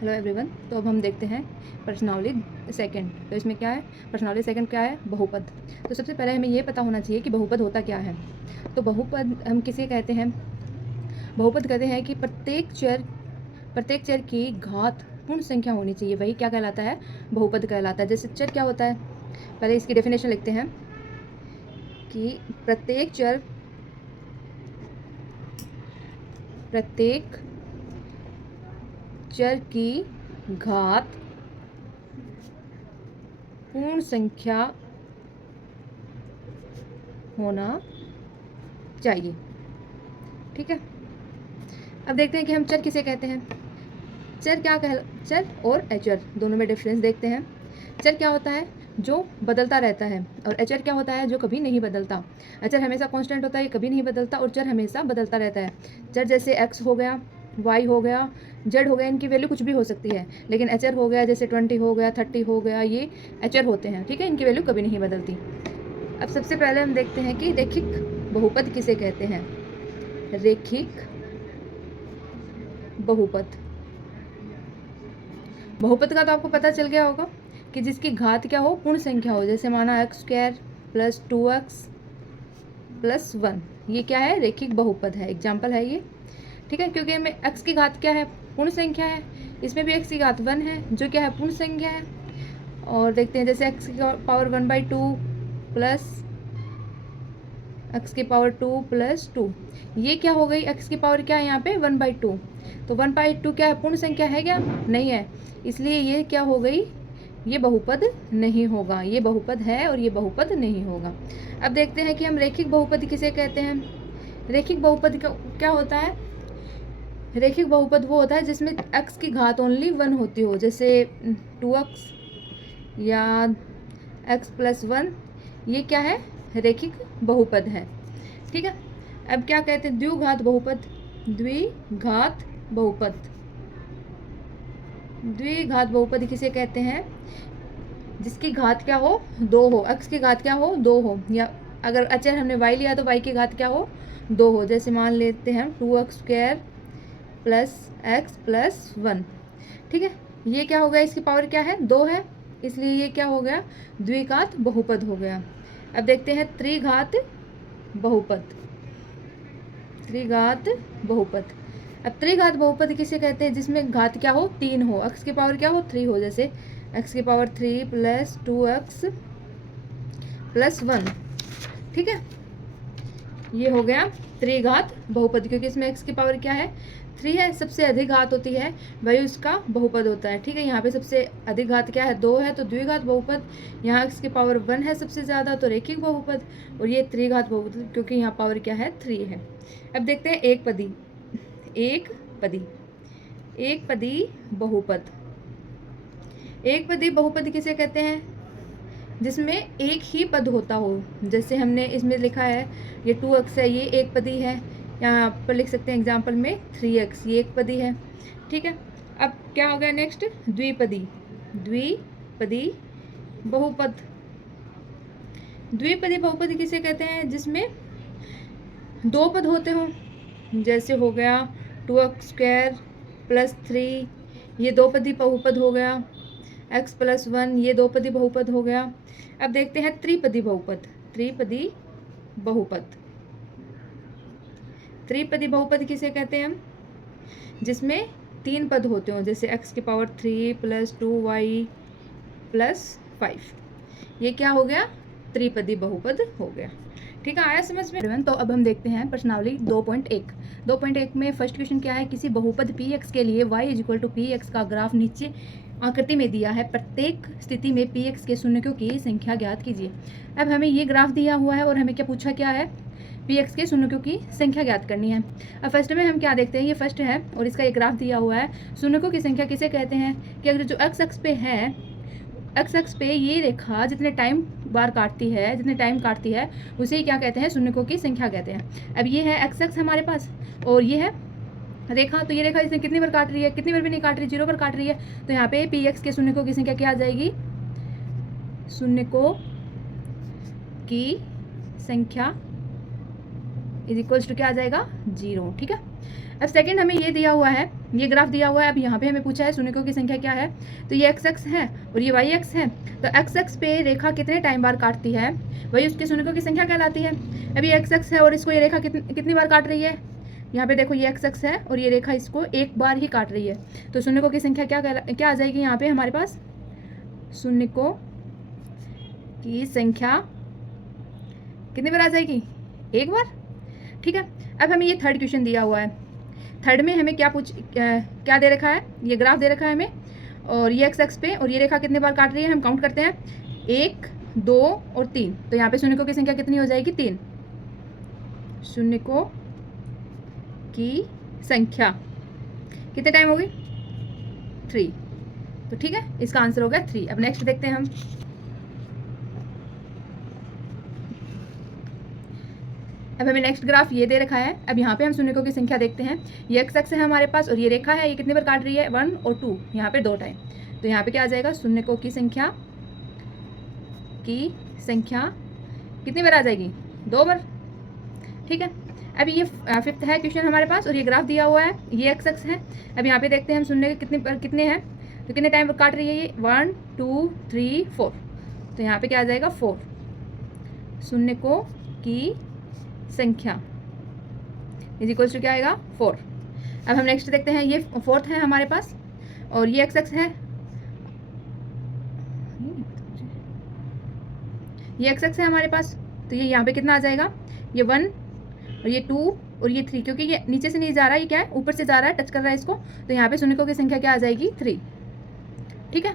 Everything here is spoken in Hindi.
Hello everyone. तो अब हम देखते हैं प्रश्नावली सेकंड। तो इसमें क्या है, प्रश्नावली सेकंड क्या है, बहुपद। तो सबसे पहले हमें ये पता होना चाहिए कि बहुपद होता क्या है। तो बहुपद हम किसे कहते हैं, बहुपद कहते हैं कि प्रत्येक चर की घात पूर्ण संख्या होनी चाहिए, वही क्या कहलाता है, बहुपद कहलाता है। जैसे चर क्या होता है, पहले इसकी डेफिनेशन लिखते हैं कि प्रत्येक चर की घात पूर्ण संख्या होना चाहिए। ठीक है, अब देखते हैं कि हम चर किसे कहते हैं। चर और अचर दोनों में डिफरेंस देखते हैं। चर क्या होता है, जो बदलता रहता है, और अचर क्या होता है, जो कभी नहीं बदलता। अचर हमेशा कांस्टेंट होता है, ये कभी नहीं बदलता, और चर हमेशा बदलता रहता है। चर जैसे x हो गया, y हो गया, z हो गया, इनकी वैल्यू कुछ भी हो सकती है। लेकिन अचर हो गया जैसे 20 हो गया, 30 हो गया, ये अचर होते हैं। ठीक है, इनकी वैल्यू कभी नहीं बदलती। अब सबसे पहले हम देखते हैं कि रैखिक बहुपद किसे कहते हैं। रैखिक बहुपद, बहुपद का तो आपको पता चल गया होगा कि जिसकी घात क्या हो, पूर्ण संख्या हो। जैसे माना x² + 2x + 1, ये क्या है, रैखिक बहुपद है, एग्जाम्पल है ये। ठीक है, क्योंकि इनमें x की घात क्या है, पूर्ण संख्या है, इसमें भी x की घात 1 है, जो क्या है, पूर्ण संख्या है। और देखते हैं जैसे x की पावर 1/2 प्लस x की पावर 2 + 2, ये क्या हो गई, x की पावर क्या है यहाँ पे, 1/2। तो 1/2 क्या है, पूर्ण संख्या है क्या, नहीं है, इसलिए ये क्या हो गई, ये बहुपद नहीं होगा। ये बहुपद है और ये बहुपद नहीं होगा। अब देखते हैं कि हम रैखिक बहुपद किसे कहते हैं। रैखिक बहुपद क्या होता है, रैखिक बहुपद वो होता है जिसमें x की घात ओनली 1 होती हो। जैसे 2x या x + 1, ये क्या है, रैखिक बहुपद है। ठीक है, अब क्या कहते हैं, द्विघात बहुपद। द्विघात बहुपद, द्विघात बहुपद किसे कहते हैं, जिसकी घात क्या हो, 2 हो, x की घात क्या हो, 2 हो, या अगर अचर हमने y लिया तो y की घात क्या हो, 2 हो। जैसे मान लेते हैं 2x² + x + 1। ठीक है, ये क्या हो गया, इसकी पावर क्या है, 2 है, इसलिए ये क्या हो गया, द्विघात बहुपद हो गया। अब देखते हैं त्रिघात बहुपद। त्रिघात बहुपद, अब त्रिघात बहुपद किसे कहते हैं, जिसमें घात क्या हो, 3 हो, x की पावर क्या हो, 3 हो। जैसे x की पावर 3 + 2x + 1। ठीक है, ये हो गया त्रिघात बहुपद, क्योंकि इसमें x की पावर क्या है, 3 है, सबसे अधिक घात होती है वही उसका बहुपद होता है। ठीक है, यहाँ पे सबसे अधिक घात क्या है, 2 है, तो द्विघात बहुपद। यहाँ x की पावर 1 है सबसे ज़्यादा, तो रैखिक बहुपद। और ये त्रिघात बहुपद, क्योंकि यहाँ पावर क्या है, 3 है। अब देखते हैं एकपदी। एकपदी, एकपदी बहुपद। एकपदी बहुपद किसे कहते हैं, जिसमें एक ही पद होता हो। जैसे हमने इसमें लिखा है, ये 2x है, ये एक पदी है। यहाँ पर लिख सकते हैं एग्जाम्पल में 3x, ये एक पदी है। ठीक है, अब क्या हो गया नेक्स्ट, द्विपदी। द्विपदी बहुपद, द्विपदी बहुपद किसे कहते हैं, जिसमें 2 पद होते हो। जैसे हो गया 2x² + 3, ये 2 पदी बहुपद हो गया। x + 1, ये 2 पदी बहुपद हो गया। अब देखते हैं त्रिपदी बहुपद। त्रिपदी बहुपद, त्रिपदी बहुपद किसे कहते हैं हम, जिसमें 3 पद होते हो। जैसे x की पावर 3 + 2y + 5, ये क्या हो गया, त्रिपदी बहुपद हो गया। ठीक है, आया समझ में। तो अब हम देखते हैं प्रश्नावली 2.1। 2.1 में फर्स्ट क्वेश्चन क्या है, किसी बहुपद px के लिए y = px का ग्राफ नीचे आकृति में दिया है, प्रत्येक स्थिति में px के शून्यकों की संख्या ज्ञात कीजिए। अब हमें ये ग्राफ दिया हुआ है और हमें क्या पूछा क्या है, px के शून्यकों की संख्या ज्ञात करनी है। अब फर्स्ट में हम क्या देखते हैं, ये फर्स्ट है और इसका एक ग्राफ दिया हुआ है। शून्यकों की संख्या किसे कहते हैं, कि अगर जो x अक्ष पे है, x अक्ष पे ये रेखा जितने टाइम बार काटती है, जितने टाइम काटती है, उसे ही क्या कहते हैं, शून्यकों की संख्या कहते हैं। अब ये है x अक्ष हमारे पास और ये है रेखा, तो ये रेखा इसने कितनी बार काट रही है, कितनी बार भी नहीं काट रही, 0 पर काट रही है। तो यहाँ पे px के शून्यकों की संख्या क्या आ जाएगी, शून्यकों की संख्या = क्या आ जाएगा, 0। ठीक है, अब सेकंड हमें ये दिया हुआ है, ये ग्राफ दिया हुआ है। अब यहाँ पे हमें पूछा है शून्यकों की संख्या क्या है, तो ये एक्स एक्स है और ये वाई एक्स है। तो एक्स एक्स पे रेखा कितने टाइम बार काटती है, वही उसके शून्यकों की संख्या कहलाती है। अब ये एक्स एक्स है और इसको ये रेखा कितनी बार काट रही है, यहाँ पे देखो ये एक्स एक्स है और ये रेखा इसको एक बार ही काट रही है। तो शून्यकों की संख्या क्या आ जाएगी यहाँ पे हमारे पास, शून्यकों की संख्या कितनी बार आ जाएगी, एक बार। ठीक है, अब हमें ये थर्ड क्वेश्चन दिया हुआ है। थर्ड में हमें क्या दे रखा है, ये ग्राफ दे रखा है हमें, और ये एक्स एक्स पे और ये रेखा कितने बार काट रही है, हम काउंट करते हैं 1 2 और 3। तो यहाँ पे शून्यकों की संख्या कितनी हो जाएगी, 3। शून्यकों की संख्या कितने टाइम होगी, 3। तो ठीक है, इसका आंसर हो गया 3। अब नेक्स्ट देखते हैं हम। अब हमें नेक्स्ट ग्राफ ये दे रखा है। अब यहाँ पे हम शून्यकों की संख्या देखते हैं। ये एक्स एक्स है हमारे पास और ये रेखा है, ये कितनी बार काट रही है, 1 और 2, यहाँ पे 2 टाइम। तो यहाँ पे क्या आ जाएगा, शून्यकों की संख्या कितनी बार आ जाएगी, 2 बार। ठीक है, अब ये फिफ्थ है क्वेश्चन हमारे पास और ये ग्राफ दिया हुआ है, ये एक्स एक्स है। अब यहाँ पे देखते हैं हम शून्य कितने हैं, तो कितने टाइम काट रही है ये, 1 2 3 4। तो यहाँ पे क्या आ जाएगा, 4। शून्यकों की संख्या इज इक्वल्स टू क्या आएगा, 4। अब हम नेक्स्ट देखते हैं, ये फोर्थ है हमारे पास और ये एक्स एक्स है, ये एक्स एक्स है हमारे पास। तो ये यहाँ पे कितना आ जाएगा, ये 1 और ये 2 और ये 3, क्योंकि ये नीचे से नहीं जा रहा है, ये क्या है, ऊपर से जा रहा है, टच कर रहा है इसको। तो यहाँ पे शून्यकों की संख्या क्या आ जाएगी, 3। ठीक है।